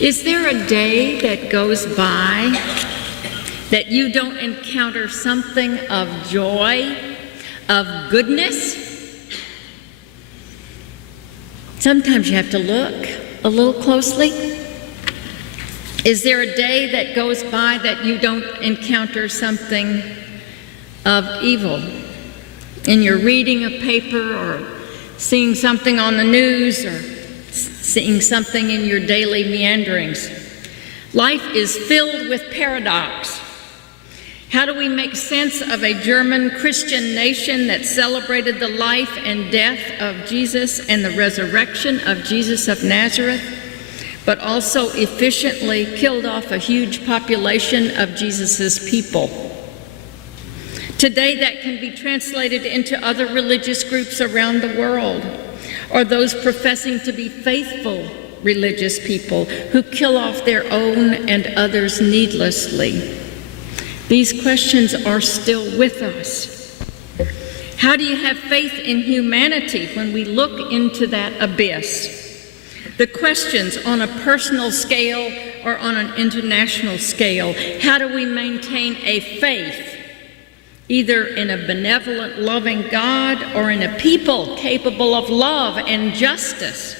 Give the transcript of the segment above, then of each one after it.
Is there a day that goes by that you don't encounter something of joy, of goodness? Sometimes you have to look a little closely. Is there a day that goes by that you don't encounter something of evil? In your reading a paper or seeing something on the news or seeing something in your daily meanderings. Life is filled with paradox. How do we make sense of a German Christian nation that celebrated the life and death of Jesus and the resurrection of Jesus of Nazareth, but also efficiently killed off a huge population of Jesus's people? Today, that can be translated into other religious groups around the world, or those professing to be faithful religious people who kill off their own and others needlessly. These questions are still with us. How do you have faith in humanity when we look into that abyss? The questions on a personal scale or on an international scale. How do we maintain a faith, either in a benevolent, loving God or in a people capable of love and justice?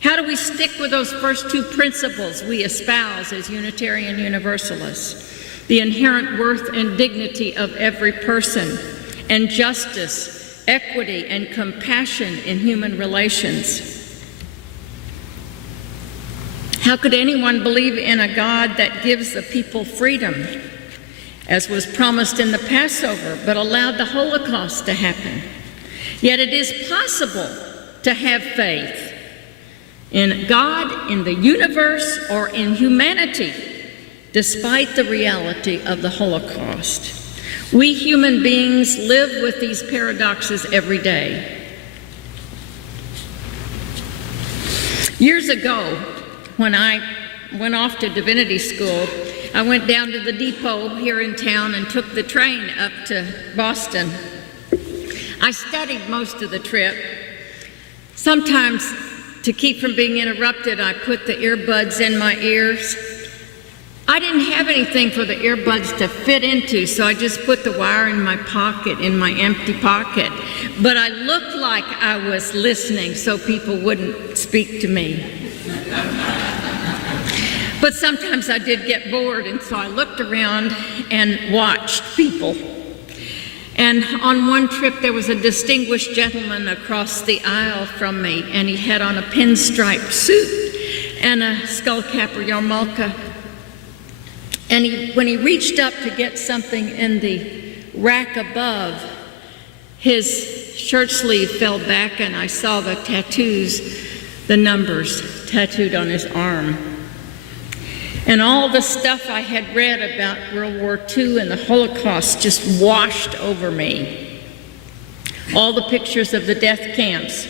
How do we stick with those first two principles we espouse as Unitarian Universalists? The inherent worth and dignity of every person, and justice, equity, and compassion in human relations. How could anyone believe in a God that gives the people freedom, as was promised in the Passover, but allowed the Holocaust to happen? Yet it is possible to have faith in God, in the universe, or in humanity, despite the reality of the Holocaust. We human beings live with these paradoxes every day. Years ago, when I went off to divinity school, I went down to the depot here in town and took the train up to Boston. I studied most of the trip. Sometimes, to keep from being interrupted, I put the earbuds in my ears. I didn't have anything for the earbuds to fit into, so I just put the wire in my pocket, in my empty pocket. But I looked like I was listening so people wouldn't speak to me. But sometimes I did get bored, and so I looked around and watched people. And on one trip, there was a distinguished gentleman across the aisle from me, and he had on a pinstripe suit and a skullcap or yarmulke. And when he reached up to get something in the rack above, his shirt sleeve fell back, and I saw the tattoos, the numbers tattooed on his arm. And all the stuff I had read about World War II and the Holocaust just washed over me. All the pictures of the death camps.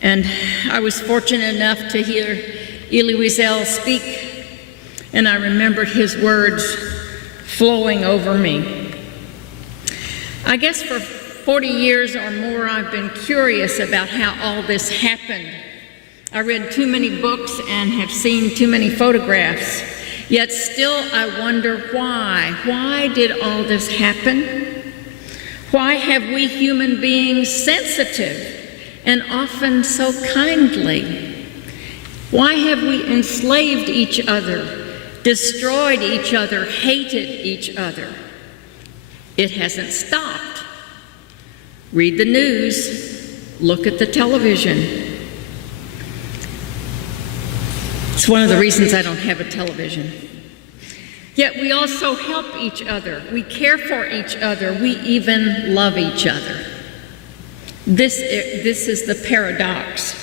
And I was fortunate enough to hear Elie Wiesel speak, and I remembered his words flowing over me. I guess for 40 years or more, I've been curious about how all this happened. I read too many books and have seen too many photographs. Yet still I wonder why. Why did all this happen? Why have we human beings sensitive and often so kindly? Why have we enslaved each other, destroyed each other, hated each other? It hasn't stopped. Read the news, look at the television. It's one of the reasons I don't have a television. Yet we also help each other. We care for each other. We even love each other. This is the paradox.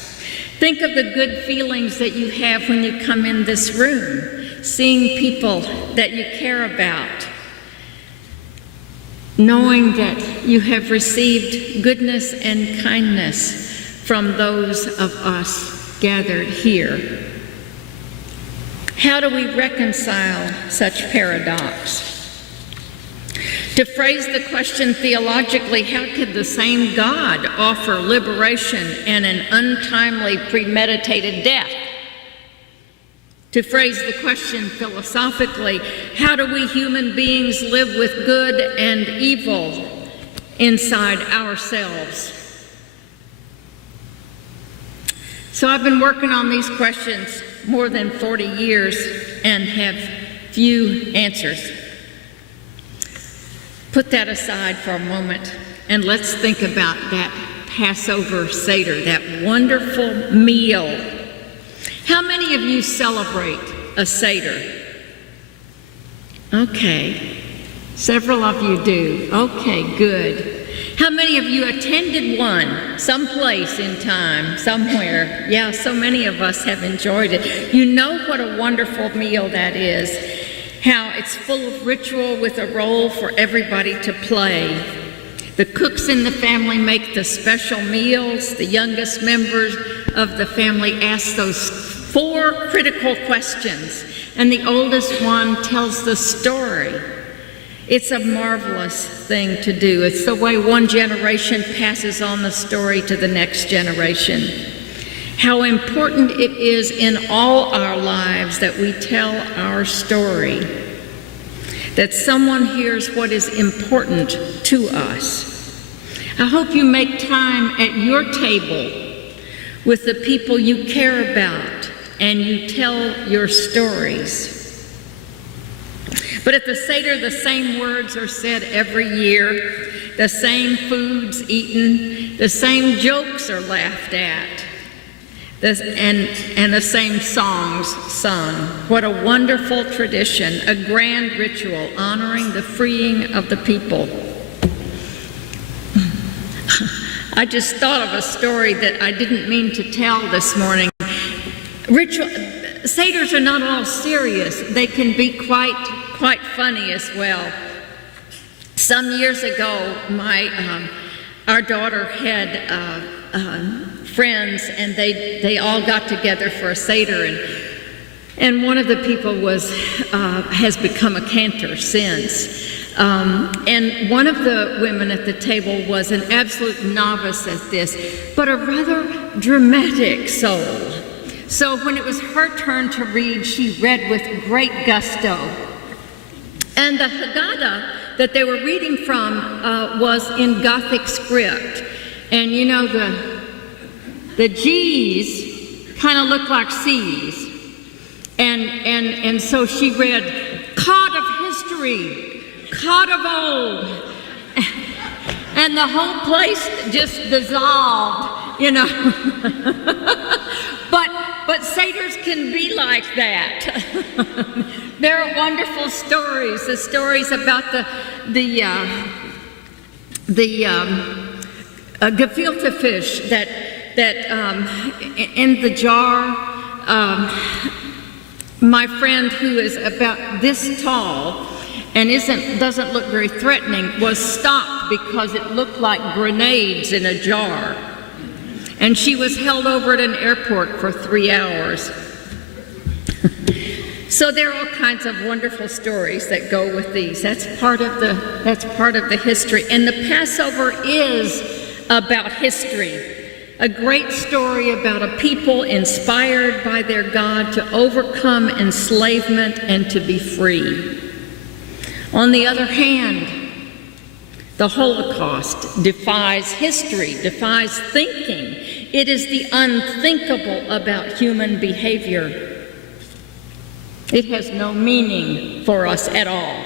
Think of the good feelings that you have when you come in this room, seeing people that you care about, knowing that you have received goodness and kindness from those of us gathered here. How do we reconcile such paradox? To phrase the question theologically, how could the same God offer liberation and an untimely premeditated death? To phrase the question philosophically, how do we human beings live with good and evil inside ourselves? So I've been working on these questions more than 40 years and have few answers. Put that aside for a moment and let's think about that Passover Seder, that wonderful meal. How many of you celebrate a Seder? Okay, several of you do. Okay, good. How many of you attended one, someplace in time, somewhere? Yeah, so many of us have enjoyed it. You know what a wonderful meal that is, how it's full of ritual with a role for everybody to play. The cooks in the family make the special meals. The youngest members of the family ask those 4 critical questions, and the oldest one tells the story. It's a marvelous thing to do. It's the way one generation passes on the story to the next generation. How important it is in all our lives that we tell our story, that someone hears what is important to us. I hope you make time at your table with the people you care about and you tell your stories. But at the Seder, the same words are said every year, the same foods eaten, the same jokes are laughed at, and the same songs sung. What a wonderful tradition, a grand ritual honoring the freeing of the people. I just thought of a story that I didn't mean to tell this morning. Seders are not all serious. They can be quite funny as well. Some years ago, our daughter had friends, and they all got together for a Seder, and one of the people has become a cantor since. And one of the women at the table was an absolute novice at this, but a rather dramatic soul. So when it was her turn to read, she read with great gusto. And the Haggadah that they were reading from was in Gothic script. And you know, the G's kind of look like C's. And so she read, "Cod of history, cod of old." And the whole place just dissolved, you know. But Seders can be like that. There are wonderful stories. The stories about the gefilte fish that in the jar. My friend, who is about this tall and doesn't look very threatening, was stopped because it looked like grenades in a jar. And she was held over at an airport for 3 hours. So there are all kinds of wonderful stories that go with these. That's part of the history. And the Passover is about history. A great story about a people inspired by their God to overcome enslavement and to be free. On the other hand, the Holocaust defies history, defies thinking. It is the unthinkable about human behavior. It has no meaning for us at all.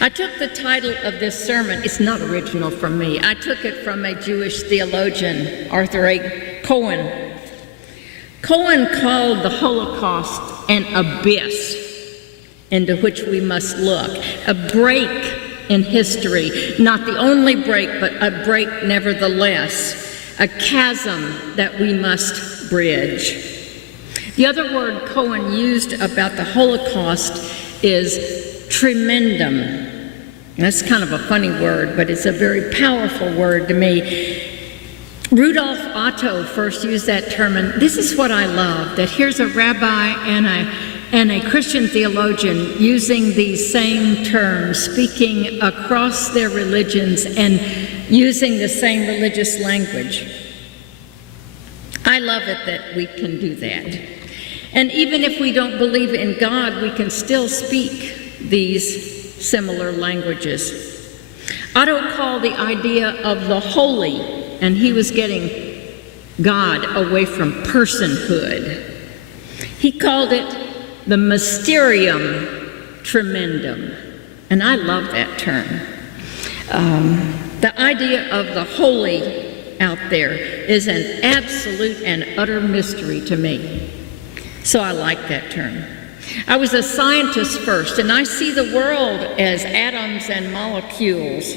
I took the title of this sermon, it's not original from me, I took it from a Jewish theologian, Arthur A. Cohen. Cohen called the Holocaust an abyss into which we must look, a break in history, not the only break, but a break nevertheless, a chasm that we must bridge. The other word Cohen used about the Holocaust is tremendum. That's kind of a funny word, but it's a very powerful word to me. Rudolf Otto first used that term, and this is what I love, that here's a rabbi and a Christian theologian using these same terms, speaking across their religions and using the same religious language. I love it that we can do that. And even if we don't believe in God, we can still speak these similar languages. Otto called the idea of the holy, and he was getting God away from personhood. He called it the mysterium tremendum, and I love that term. The idea of the holy out there is an absolute and utter mystery to me. So I like that term. I was a scientist first, and I see the world as atoms and molecules,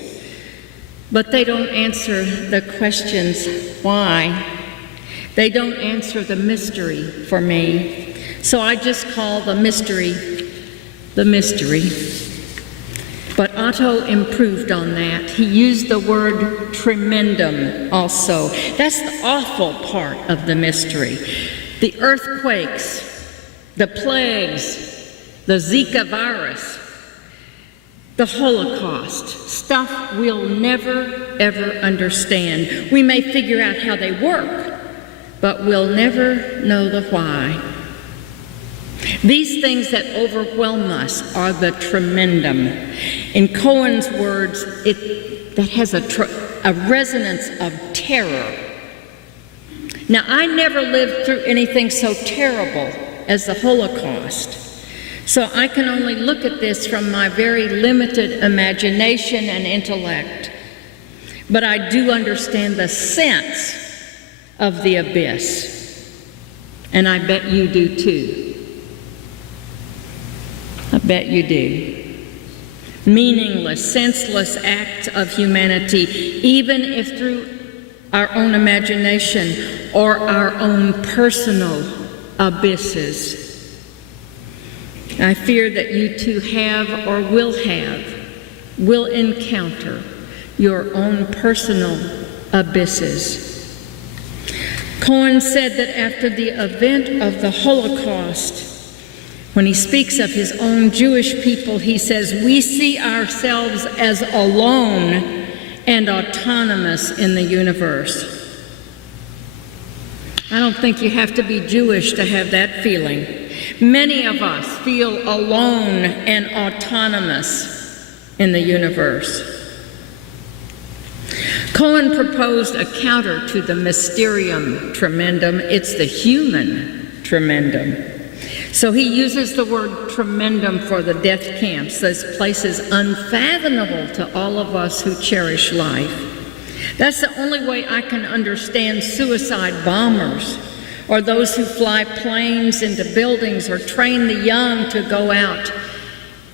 but they don't answer the questions why. They don't answer the mystery for me. So I just call the mystery the mystery. But Otto improved on that. He used the word tremendum also. That's the awful part of the mystery. The earthquakes, the plagues, the Zika virus, the Holocaust, stuff we'll never, ever understand. We may figure out how they work, but we'll never know the why. These things that overwhelm us are the tremendum. In Cohen's words, that has a resonance of terror. Now, I never lived through anything so terrible as the Holocaust, so I can only look at this from my very limited imagination and intellect. But I do understand the sense of the abyss, and I bet you do too. I bet you do. Meaningless, senseless acts of humanity, even if through our own imagination or our own personal abysses. I fear that you too have or will encounter your own personal abysses. Cohen said that after the event of the Holocaust, when he speaks of his own Jewish people, he says, "We see ourselves as alone and autonomous in the universe." I don't think you have to be Jewish to have that feeling. Many of us feel alone and autonomous in the universe. Cohen proposed a counter to the mysterium tremendum. It's the human tremendum. So he uses the word tremendum for the death camps, those places unfathomable to all of us who cherish life. That's the only way I can understand suicide bombers, or those who fly planes into buildings or train the young to go out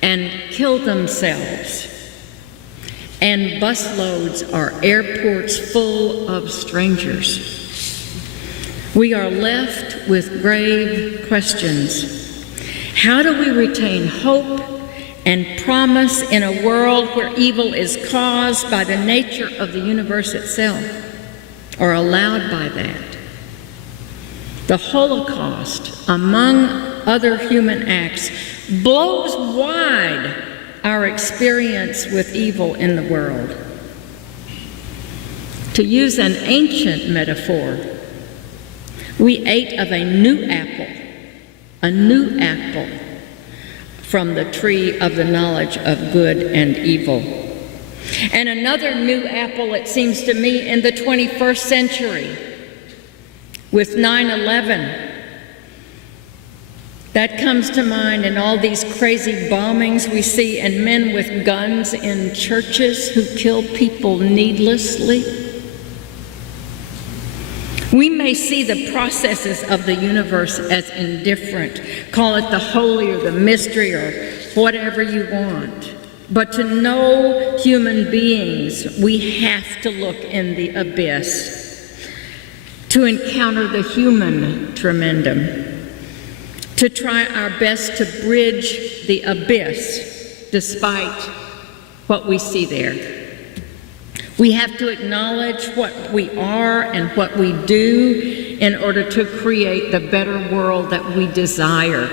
and kill themselves. And busloads are airports full of strangers. We are left with grave questions. How do we retain hope and promise in a world where evil is caused by the nature of the universe itself, or allowed by that? The Holocaust, among other human acts, blows wide our experience with evil in the world. To use an ancient metaphor, we ate of a new apple from the tree of the knowledge of good and evil. And another new apple, it seems to me, in the 21st century with 9/11. That comes to mind, and all these crazy bombings we see, and men with guns in churches who kill people needlessly. We may see the processes of the universe as indifferent, call it the holy or the mystery or whatever you want. But to know human beings, we have to look in the abyss, to encounter the human tremendum, to try our best to bridge the abyss despite what we see there. We have to acknowledge what we are and what we do in order to create the better world that we desire.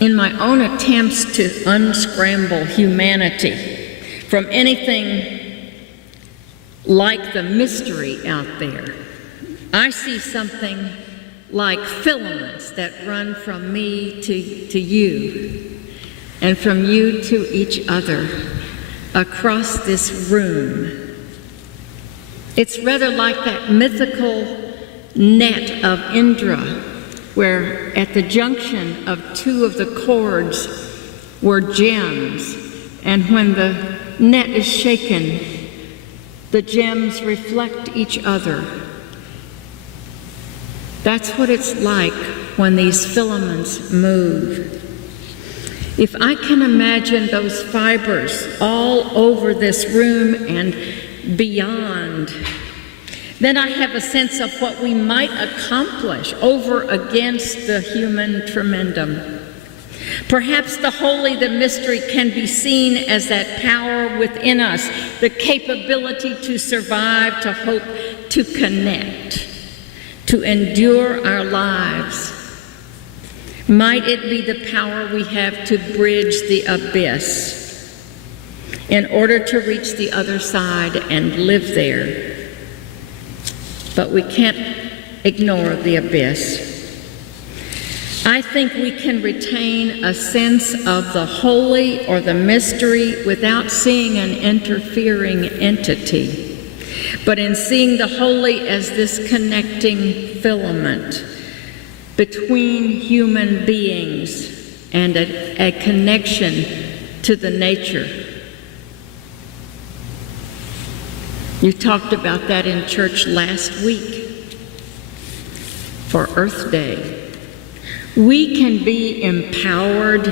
In my own attempts to unscramble humanity from anything like the mystery out there, I see something like filaments that run from me to you, and from you to each other across this room. It's rather like that mythical net of Indra, where at the junction of two of the cords were gems, and when the net is shaken, the gems reflect each other. That's what it's like when these filaments move. If I can imagine those fibers all over this room and beyond, then I have a sense of what we might accomplish over against the human tremendum. Perhaps the holy, the mystery, can be seen as that power within us, the capability to survive, to hope, to connect, to endure our lives. Might it be the power we have to bridge the abyss in order to reach the other side and live there? But we can't ignore the abyss. I think we can retain a sense of the holy or the mystery without seeing an interfering entity, but in seeing the holy as this connecting filament between human beings and a connection to the nature. You talked about that in church last week for Earth Day. We can be empowered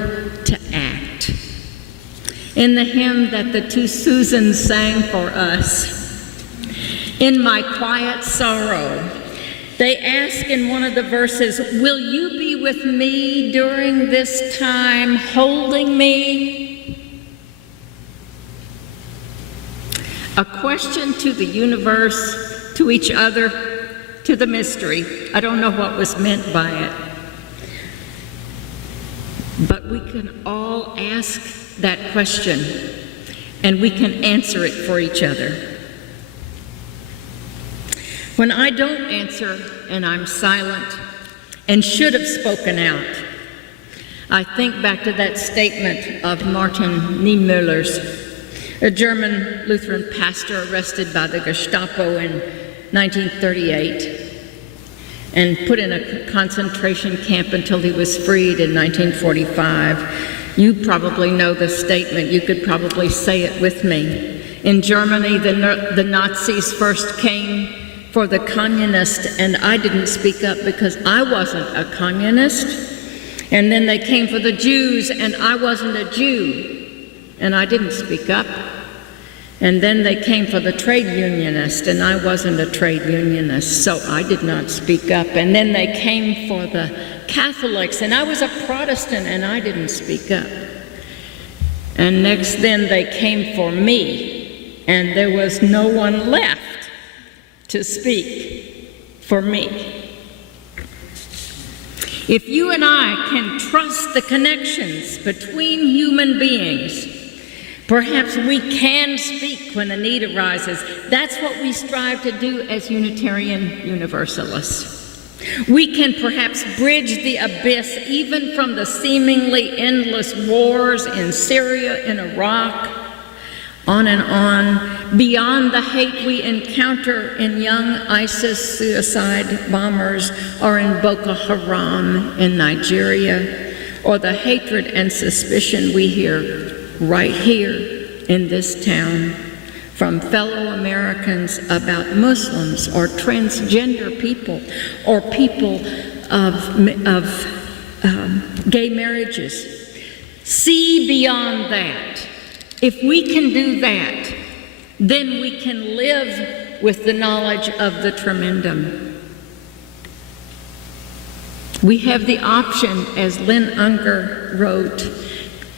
to act. In the hymn that the two Susans sang for us, "In My Quiet Sorrow," they ask in one of the verses, "Will you be with me during this time, holding me?" A question to the universe, to each other, to the mystery. I don't know what was meant by it. But we can all ask that question, and we can answer it for each other. When I don't answer and I'm silent and should have spoken out, I think back to that statement of Martin Niemöller's, a German Lutheran pastor arrested by the Gestapo in 1938 and put in a concentration camp until he was freed in 1945. You probably know the statement. You could probably say it with me. In Germany, the Nazis first came for the communists, and I didn't speak up because I wasn't a communist. And then they came for the Jews, and I wasn't a Jew, and I didn't speak up. And then they came for the trade unionist, and I wasn't a trade unionist, so I did not speak up. And then they came for the Catholics, and I was a Protestant, and I didn't speak up. And next then they came for me, and there was no one left to speak for me. If you and I can trust the connections between human beings, perhaps we can speak when a need arises. That's what we strive to do as Unitarian Universalists. We can perhaps bridge the abyss even from the seemingly endless wars in Syria, in Iraq, on and on, beyond the hate we encounter in young ISIS suicide bombers or in Boko Haram in Nigeria, or the hatred and suspicion we hear right here in this town from fellow Americans about Muslims or transgender people or people of gay marriages. See beyond that. If we can do that, then we can live with the knowledge of the tremendum. We have the option, as Lynn Unger wrote,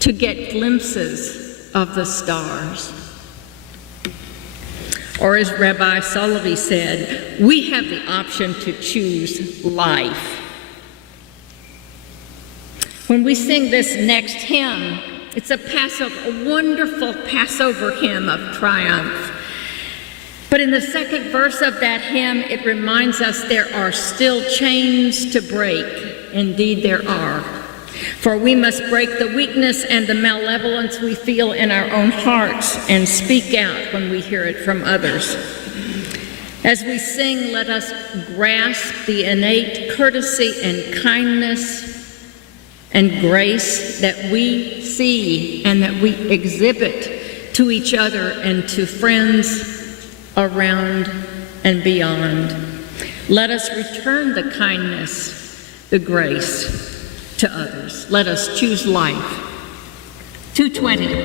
to get glimpses of the stars. Or as Rabbi Solovey said, we have the option to choose life. When we sing this next hymn, it's a wonderful Passover hymn of triumph. But in the second verse of that hymn, it reminds us there are still chains to break. Indeed, there are. For we must break the weakness and the malevolence we feel in our own hearts and speak out when we hear it from others. As we sing, let us grasp the innate courtesy and kindness and grace that we see and that we exhibit to each other and to friends around and beyond. Let us return the kindness, the grace to others. Let us choose life. 2:20.